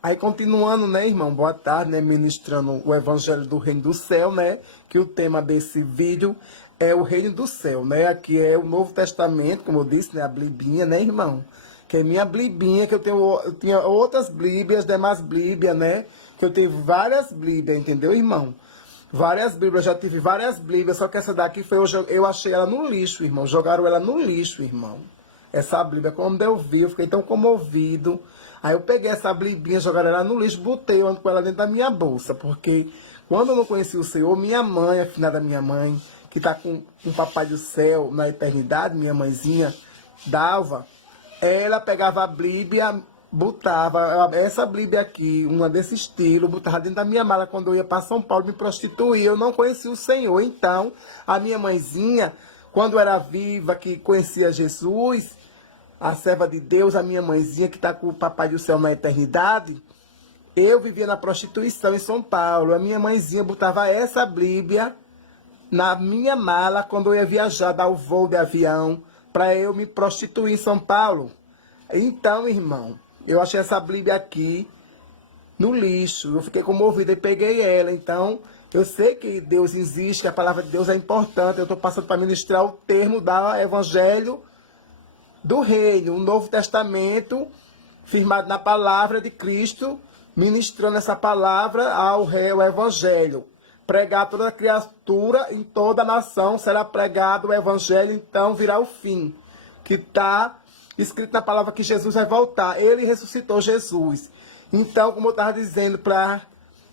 Aí continuando, né, irmão? Boa tarde, né? Ministrando o Evangelho do Reino do Céu, né? Que o tema desse vídeo é o Reino do Céu, né? Aqui é o Novo Testamento, como eu disse, né? A Blibinha, né, irmão? Que é minha Blibinha, que eu tinha outras Bíblias, demais Bíblias, né? Que eu tive várias Bíblias, entendeu, irmão? Várias Bíblias, já tive várias Bíblias, só que essa daqui foi, eu achei ela no lixo, irmão. Jogaram ela no lixo, irmão. Essa Bíblia, quando eu vi, eu fiquei tão comovido. Aí eu peguei essa Bíblia, jogaram ela no lixo, botei, eu ando com ela dentro da minha bolsa. Porque quando eu não conheci o Senhor, minha mãe, a finada minha mãe, que está com o Papai do Céu na eternidade, minha mãezinha, dava, ela pegava a Bíblia, botava essa Bíblia aqui, uma desse estilo, botava dentro da minha mala quando eu ia para São Paulo me prostituir. Eu não conhecia o Senhor. Então, a minha mãezinha, quando era viva, que conhecia Jesus, a serva de Deus, a minha mãezinha que está com o Papai do Céu na eternidade, eu vivia na prostituição em São Paulo. A minha mãezinha botava essa Bíblia na minha mala quando eu ia viajar, dar o voo de avião, para eu me prostituir em São Paulo. Então, irmão, eu achei essa Bíblia aqui no lixo. Eu fiquei comovido e peguei ela. Então, eu sei que Deus existe, que a palavra de Deus é importante. Eu estou passando para ministrar o termo da Evangelho do Reino, o Novo Testamento, firmado na palavra de Cristo, ministrando essa palavra ao rei, o Evangelho. Pregar a toda criatura, em toda a nação será pregado o Evangelho, então virá o fim. Que está escrito na palavra que Jesus vai voltar. Ele ressuscitou Jesus. Então, como eu estava dizendo para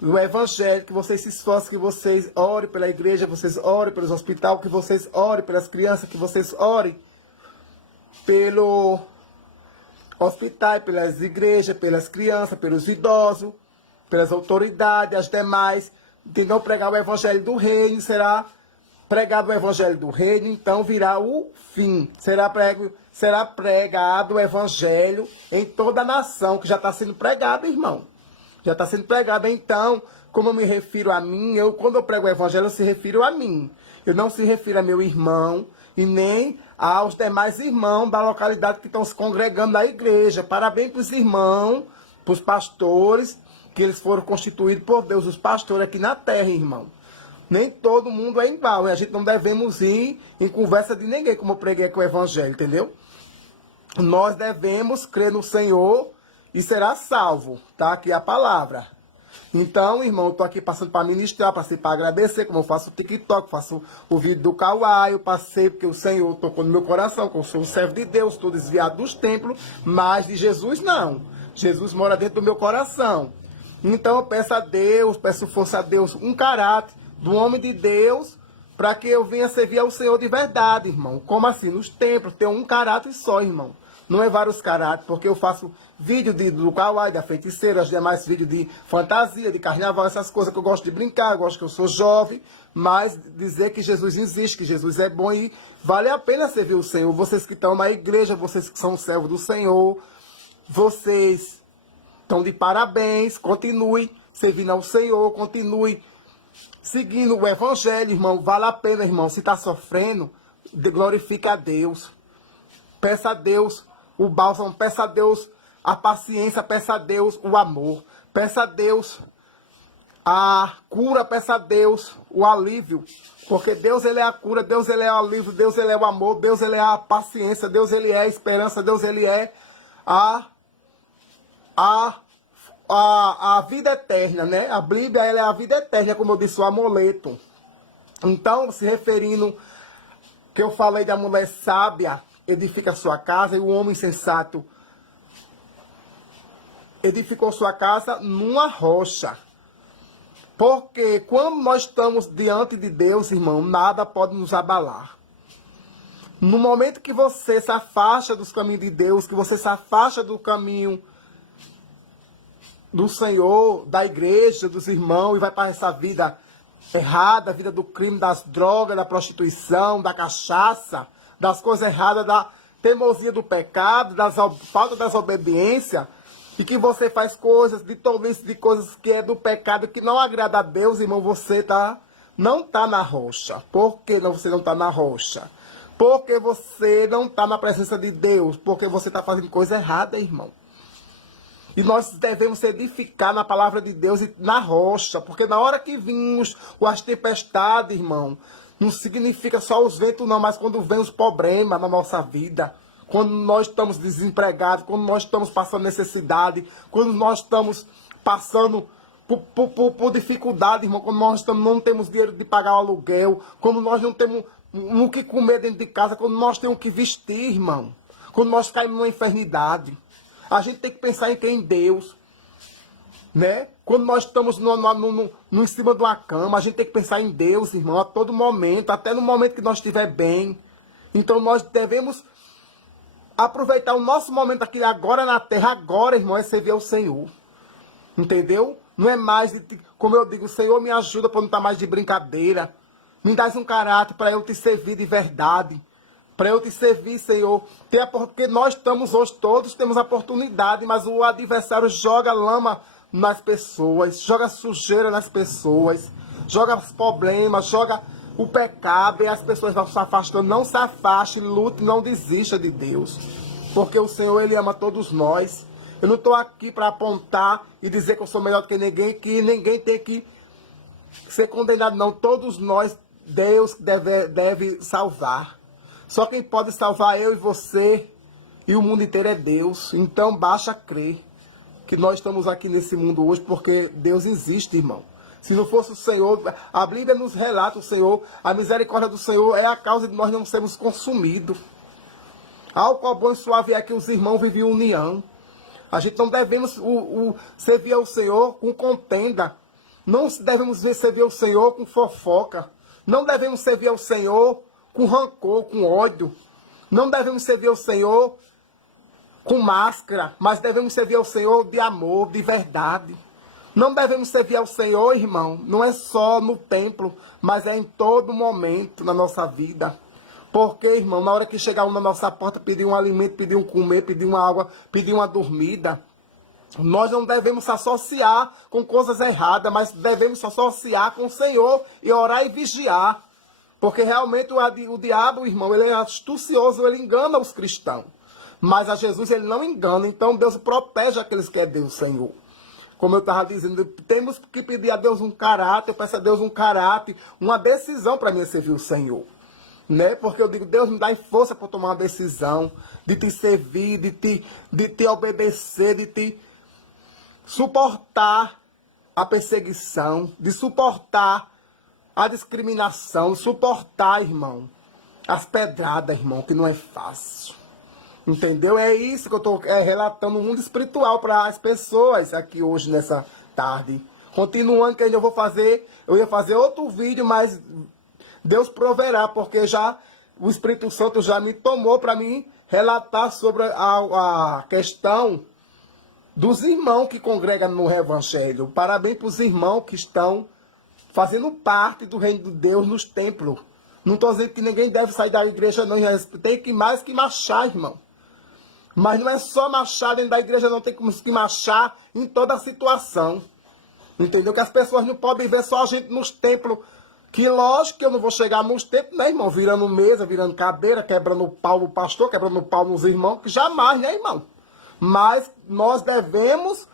o Evangelho, que vocês se esforcem, que vocês orem pela igreja, que vocês orem pelos hospitais, que vocês orem pelas crianças, que vocês orem pelo hospital, pelas igrejas, pelas crianças, pelos idosos, pelas autoridades, as demais. Entendeu? Pregar o Evangelho do Reino, será pregado o Evangelho do Reino, então virá o fim. Será pregado o Evangelho em toda a nação, que já está sendo pregado, irmão. Já está sendo pregado. Então, como eu me refiro a mim, quando eu prego o Evangelho, eu se refiro a mim. Eu não se refiro a meu irmão e nem aos demais irmãos da localidade que estão se congregando na igreja. Parabéns para os irmãos, para os pastores, que eles foram constituídos por Deus, os pastores aqui na terra, irmão. Nem todo mundo é igual, e a gente não devemos ir em conversa de ninguém, como eu preguei com o Evangelho, entendeu? Nós devemos crer no Senhor e será salvo, tá? Aqui é a palavra. Então, irmão, eu tô aqui passando para ministrar, passei para agradecer, como eu faço o TikTok, faço o vídeo do Kawaii, eu passei porque o Senhor tocou no meu coração, que eu sou um servo de Deus, estou desviado dos templos, mas de Jesus não. Jesus mora dentro do meu coração. Então eu peço a Deus, peço força a Deus, um caráter do homem de Deus, para que eu venha servir ao Senhor de verdade, irmão. Como assim? Nos templos tem um caráter só, irmão. Não é vários caráteres, porque eu faço vídeo do kawaii, da feiticeira, os demais vídeos de fantasia, de carnaval, essas coisas que eu gosto de brincar, eu gosto que eu sou jovem, mas dizer que Jesus existe, que Jesus é bom e vale a pena servir o Senhor. Vocês que estão na igreja, vocês que são servos do Senhor, vocês estão de parabéns, continue servindo ao Senhor, continue seguindo o Evangelho, irmão. Vale a pena, irmão. Se está sofrendo, glorifica a Deus. Peça a Deus o bálsamo, peça a Deus a paciência, peça a Deus o amor, peça a Deus a cura, peça a Deus o alívio. Porque Deus, ele é a cura, Deus, ele é o alívio, Deus, ele é o amor, Deus, ele é a paciência, Deus, ele é a esperança, Deus, ele é a vida eterna, né? A Bíblia, ela é a vida eterna, como eu disse, o amuleto. Então, se referindo, que eu falei da mulher sábia, edifica sua casa, e o homem sensato edificou sua casa numa rocha. Porque quando nós estamos diante de Deus, irmão, nada pode nos abalar. No momento que você se afasta dos caminhos de Deus, que você se afasta do caminho do Senhor, da igreja, dos irmãos, e vai para essa vida errada, a vida do crime, das drogas, da prostituição, da cachaça, das coisas erradas, da teimosia do pecado, das falta das obediências, e que você faz coisas de tolice, de coisas que é do pecado, que não agrada a Deus, irmão, você não está na rocha. Por que você não está na rocha? Porque você não está na presença de Deus, porque você está fazendo coisa errada, irmão. E nós devemos edificar na palavra de Deus e na rocha, porque na hora que vimos as tempestades, irmão, não significa só os ventos não, mas quando vem os problemas na nossa vida, quando nós estamos desempregados, quando nós estamos passando necessidade, quando nós estamos passando por dificuldade, irmão, quando nós não temos dinheiro de pagar o aluguel, quando nós não temos o que comer dentro de casa, quando nós temos o que vestir, irmão, quando nós caímos numa enfermidade. A gente tem que pensar em Deus, né? Quando nós estamos em cima de uma cama, a gente tem que pensar em Deus, irmão, a todo momento, até no momento que nós estiver bem. Então nós devemos aproveitar o nosso momento aqui agora na terra, agora, irmão, é servir ao Senhor. Entendeu? Não é mais, como eu digo, Senhor, me ajuda para não estar mais de brincadeira. Me dá um caráter para eu te servir de verdade. Para eu te servir, Senhor. Porque nós estamos hoje, todos temos a oportunidade, mas o adversário joga lama nas pessoas, joga sujeira nas pessoas, joga os problemas, joga o pecado, e as pessoas vão se afastando. Não se afaste, lute, não desista de Deus. Porque o Senhor, Ele ama todos nós. Eu não estou aqui para apontar e dizer que eu sou melhor do que ninguém tem que ser condenado, não. Todos nós, Deus deve salvar. Só quem pode salvar eu e você e o mundo inteiro é Deus. Então basta crer que nós estamos aqui nesse mundo hoje porque Deus existe, irmão. Se não fosse o Senhor, a Bíblia nos relata o Senhor, a misericórdia do Senhor é a causa de nós não sermos consumidos. Álcool bom e suave é que os irmãos vivem em união. A gente não devemos servir ao Senhor com contenda. Não devemos servir ao Senhor com fofoca. Não devemos servir ao Senhor com rancor, com ódio. Não devemos servir ao Senhor com máscara, mas devemos servir ao Senhor de amor, de verdade. Não devemos servir ao Senhor, irmão, não é só no templo, mas é em todo momento na nossa vida. Porque, irmão, na hora que chegar um na nossa porta, pedir um alimento, pedir um comer, pedir uma água, pedir uma dormida, nós não devemos se associar com coisas erradas, mas devemos se associar com o Senhor e orar e vigiar. Porque realmente o diabo, irmão, ele é astucioso, ele engana os cristãos. Mas a Jesus ele não engana, então Deus protege aqueles que é Deus, Senhor. Como eu estava dizendo, temos que pedir a Deus um caráter, eu peço a Deus um caráter, uma decisão para mim servir o Senhor. Né? Porque eu digo, Deus me dá força para tomar uma decisão, de te servir, de te obedecer, de te suportar a perseguição, de suportar a discriminação, suportar, irmão, as pedradas, irmão, que não é fácil. Entendeu? É isso que eu estou relatando, o mundo espiritual para as pessoas aqui hoje, nessa tarde. Continuando, que ainda eu ia fazer outro vídeo, mas Deus proverá, porque já o Espírito Santo já me tomou para mim relatar sobre a questão dos irmãos que congregam no Evangelho. Parabéns para os irmãos que estão fazendo parte do reino de Deus nos templos. Não estou dizendo que ninguém deve sair da igreja, não. Tem que mais que marchar, irmão. Mas não é só marchar dentro da igreja, não. Tem que marchar em toda a situação. Entendeu? Que as pessoas não podem ver só a gente nos templos. Que lógico que eu não vou chegar nos templos, né, irmão? Virando mesa, virando cadeira, quebrando o pau no pastor, quebrando o pau nos irmãos. Que jamais, né, irmão? Mas nós devemos,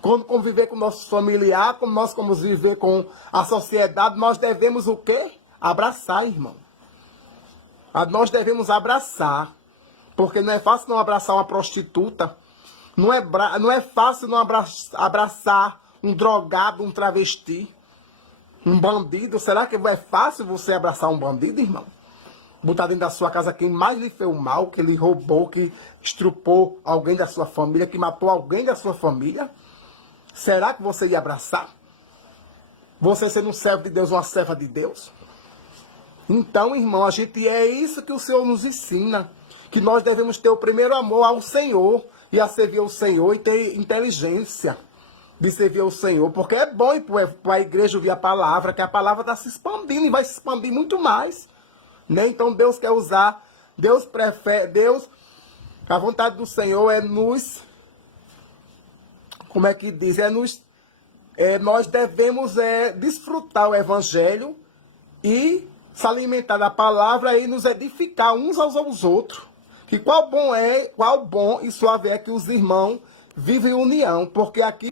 quando conviver com nossos familiares, como nós vamos viver com a sociedade, nós devemos o quê? Abraçar, irmão. Nós devemos abraçar. Porque não é fácil não abraçar uma prostituta. Não é fácil não abraçar um drogado, um travesti, um bandido. Será que é fácil você abraçar um bandido, irmão? Botar dentro da sua casa quem mais lhe fez o mal, que lhe roubou, que estrupou alguém da sua família, que matou alguém da sua família? Será que você ia abraçar? Você sendo um servo de Deus, uma serva de Deus? Então, irmão, é isso que o Senhor nos ensina. Que nós devemos ter o primeiro amor ao Senhor e a servir ao Senhor e ter inteligência de servir ao Senhor. Porque é bom ir para a igreja ouvir a palavra, que a palavra está se expandindo e vai se expandir muito mais. Né? Então Deus quer usar, a vontade do Senhor é nos, como é que diz? Nós devemos desfrutar o Evangelho e se alimentar da palavra e nos edificar uns aos outros. Que qual bom e suave é que os irmãos vive união, porque aqui